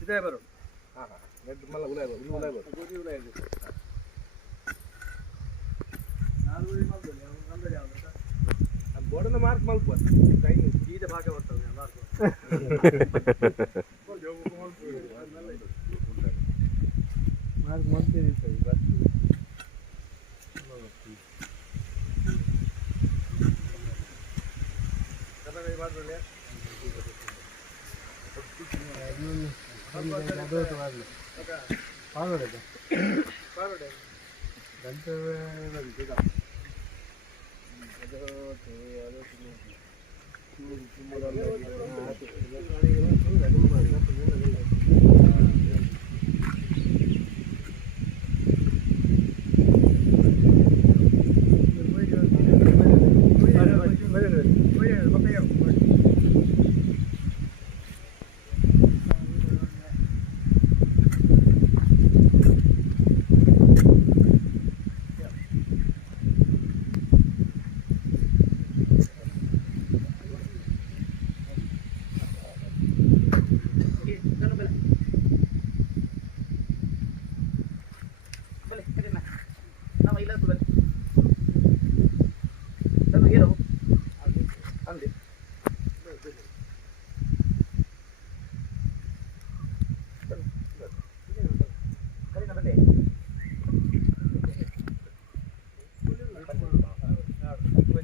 ಇದೇ ಬರೋದು ಬೋರ್ಡನ್ನ ಮಾರ್ಕ್ ಮಲ್ಪೋದು ಈಗ ಭಾಗ ಬರ್ತದೆ ಮಾರ್ಕ್ ಮಾಡ್ತೀನಿ ಬಸ್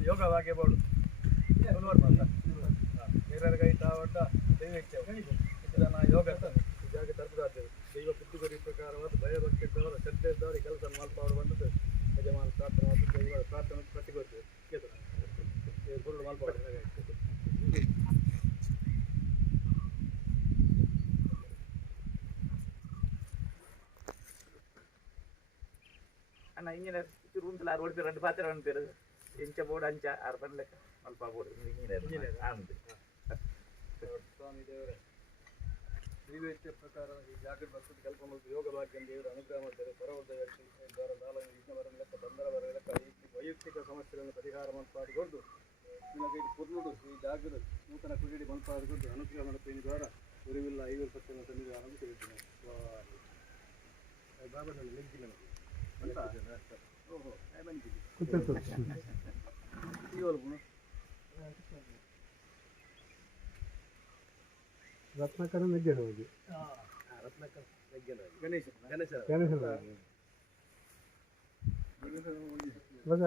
ಯೋಗವಾಗೆ ಬೋಡು ನೀರರ್ಗೈ ತಾವಡ್ಡ ದೈವಕ್ಕೆ ಯೋಗ ಜಾಗ ತರಪದಾದ್ದೇವೆ ದೈವ ಪುತ್ತುಗರಿ ಪ್ರಕಾರವಾದ ಭಯಭಕ್ತಿ ಇದ್ದವರ ಶ್ರದ್ಧೆ ಇದ್ದವರಿಗೆ ಕೆಲಸ ಮಾಲ್ಪಾಡು ಬಂದದ್ದು ಯಜಮಾನ ಪ್ರಾರ್ಥನೆ ದೈವ ಪ್ರಾರ್ಥನೆ ಕಟ್ಟಿಕೊಡ್ತೇವೆ ಗುರುಳು ಮಾಲ್ಪಾಡು ಅಣ್ಣ ಇಂಜಿನಿಯರ್ ರೂಮ್ಸ್ ಓಡಿಸಿ 2 ಪಾತ್ರ ಅನ್ಪೇರು ಎಂಚ ಬೋರ್ಡ್ ಅಂಚ 6 ಲೆಕ್ಕ ಅಲ್ಪ ಬೋರ್ಡ್ ಇಂಜಿನಿಯರ್ ಆನಂದ್ ಸ್ವಾಮಿ ದೇವರೇ ದೈವೇಚ್ಛೆ ಪ್ರಕಾರ ಈ ಜಾಗೃತ ಭಕ್ತದ ಕಲ್ಪ ಮತ್ತು ಯೋಗ ಭಾಗ್ಯ ದೇವರು ಅನುಗ್ರಹ ಮಾಡ್ತಾರೆ ಪರವರ್ಧ ವ್ಯಕ್ತಿ ದ್ವಾರ ದಾಲ ವಿಘ್ನವರ ಲೆಕ್ಕ ಬಂದರ ಬರ ಲೆಕ್ಕ ವೈಯಕ್ತಿಕ ಸಮಸ್ಯೆಗಳನ್ನು ಪರಿಹಾರ ಮಲ್ಪಾಡಿಕೊಂಡು ನಿಮಗೆ ಪುರ್ನುಡು ಈ ಜಾಗೃತ ನೂತನ ಕುಡಿಡಿ ಮಲ್ಪಾಡಿಕೊಂಡು ಅನುಗ್ರಹ ಮಾಡುತ್ತೇನೆ ದ್ವಾರ ಗುರುವಿಲ್ಲ 5 ಸತ್ಯನ ಸನ್ನಿಧಾನವನ್ನು ತಿಳಿಯುತ್ತೇನೆ ಬಾಬಾದಲ್ಲಿ ಲಿಂಕಿಲ್ಲ ಓಹೋ ರತ್ನಾಕರ ನೆಗ್ಗೆನ ಹೋಗಿ ರತ್ನಾಕರ ಗಣೇಶ ಇವಾಗ